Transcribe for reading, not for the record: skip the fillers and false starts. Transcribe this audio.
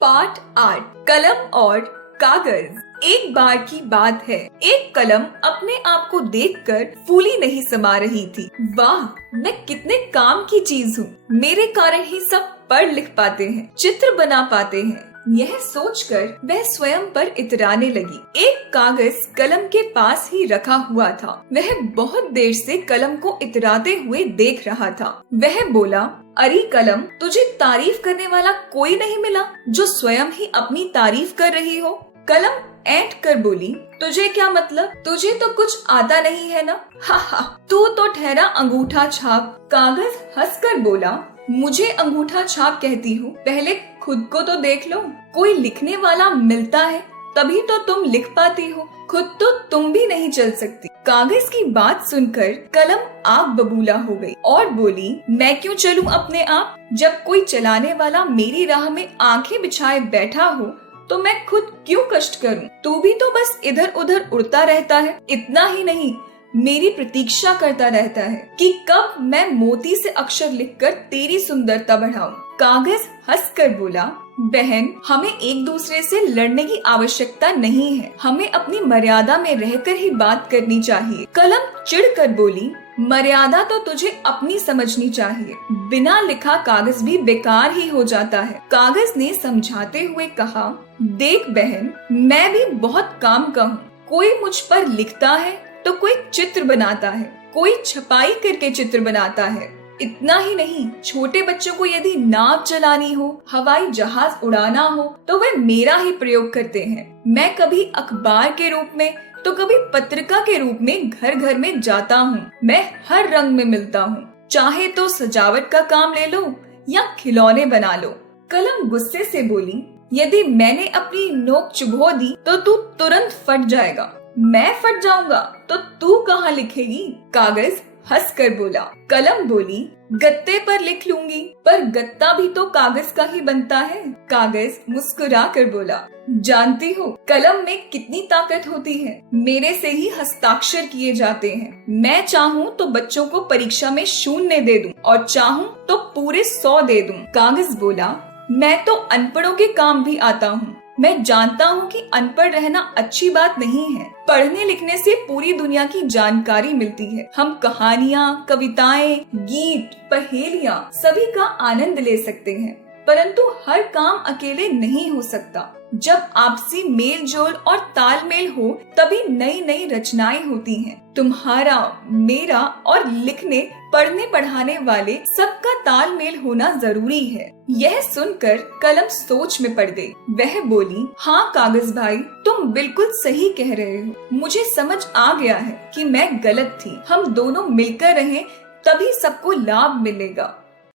Part 8 कलम और कागज। एक बार की बात है, एक कलम अपने आप को देखकर फूली नहीं समा रही थी। वाह, मैं कितने काम की चीज हूँ, मेरे कारण ही सब पढ़ लिख पाते हैं, चित्र बना पाते हैं। यह सोचकर वह स्वयं पर इतराने लगी। एक कागज कलम के पास ही रखा हुआ था। वह बहुत देर से कलम को इतराते हुए देख रहा था। वह बोला, अरे कलम, तुझे तारीफ करने वाला कोई नहीं मिला जो स्वयं ही अपनी तारीफ कर रही हो। कलम ऐंठ कर बोली, तुझे क्या मतलब, तुझे तो कुछ आता नहीं है ना। हा हा, तू तो ठहरा अंगूठा छाप। कागज हंसकर बोला, मुझे अंगूठा छाप कहती हूँ, पहले खुद को तो देख लो। कोई लिखने वाला मिलता है तभी तो तुम लिख पाती हो, खुद तो तुम भी नहीं चल सकती। कागज की बात सुनकर कलम आग बबूला हो गई और बोली, मैं क्यों चलूं अपने आप, जब कोई चलाने वाला मेरी राह में आंखें बिछाए बैठा हो तो मैं खुद क्यों कष्ट करूं। तू भी तो बस इधर उधर उड़ता रहता है, इतना ही नहीं मेरी प्रतीक्षा करता रहता है कि कब मैं मोती से अक्षर लिखकर तेरी सुंदरता बढ़ाऊं। कागज हंसकर बोला, बहन, हमें एक दूसरे से लड़ने की आवश्यकता नहीं है, हमें अपनी मर्यादा में रहकर ही बात करनी चाहिए। कलम चिढ़कर बोली, मर्यादा तो तुझे अपनी समझनी चाहिए, बिना लिखा कागज भी बेकार ही हो जाता है। कागज ने समझाते हुए कहा, देख बहन, मैं भी बहुत काम का हूँ, कोई मुझ पर लिखता है तो कोई चित्र बनाता है, कोई छपाई करके चित्र बनाता है। इतना ही नहीं, छोटे बच्चों को यदि नाव चलानी हो, हवाई जहाज उड़ाना हो तो वे मेरा ही प्रयोग करते हैं। मैं कभी अखबार के रूप में तो कभी पत्रिका के रूप में घर घर में जाता हूँ। मैं हर रंग में मिलता हूँ, चाहे तो सजावट का काम ले लो या खिलौने बना लो। कलम गुस्से से बोली, यदि मैंने अपनी नोक चुभो दी तो तू तुरंत फट जाएगा। मैं फट जाऊंगा तो तू कहाँ लिखेगी। कागज हंस कर बोला। कलम बोली, गत्ते पर लिख लूंगी, पर गत्ता भी तो कागज का ही बनता है। कागज मुस्कुरा कर बोला, जानती हो कलम में कितनी ताकत होती है, मेरे से ही हस्ताक्षर किए जाते हैं। मैं चाहूँ तो बच्चों को परीक्षा में 0 दे दूं और चाहूँ तो पूरे 100 दे दूं। कागज बोला, मैं तो अनपढ़ों के काम भी आता हूँ। मैं जानता हूँ कि अनपढ़ रहना अच्छी बात नहीं है, पढ़ने लिखने से पूरी दुनिया की जानकारी मिलती है। हम कहानियाँ, कविताएं, गीत, पहेलियाँ सभी का आनंद ले सकते हैं, परंतु हर काम अकेले नहीं हो सकता। जब आपसी मेल जोल और तालमेल हो तभी नई नई रचनाएं होती हैं। तुम्हारा, मेरा और लिखने पढ़ने पढ़ाने वाले सबका तालमेल होना जरूरी है। यह सुनकर कलम सोच में पड़ गई। वह बोली, हाँ कागज भाई, तुम बिल्कुल सही कह रहे हो। मुझे समझ आ गया है कि मैं गलत थी। हम दोनों मिलकर रहें तभी सबको लाभ मिलेगा।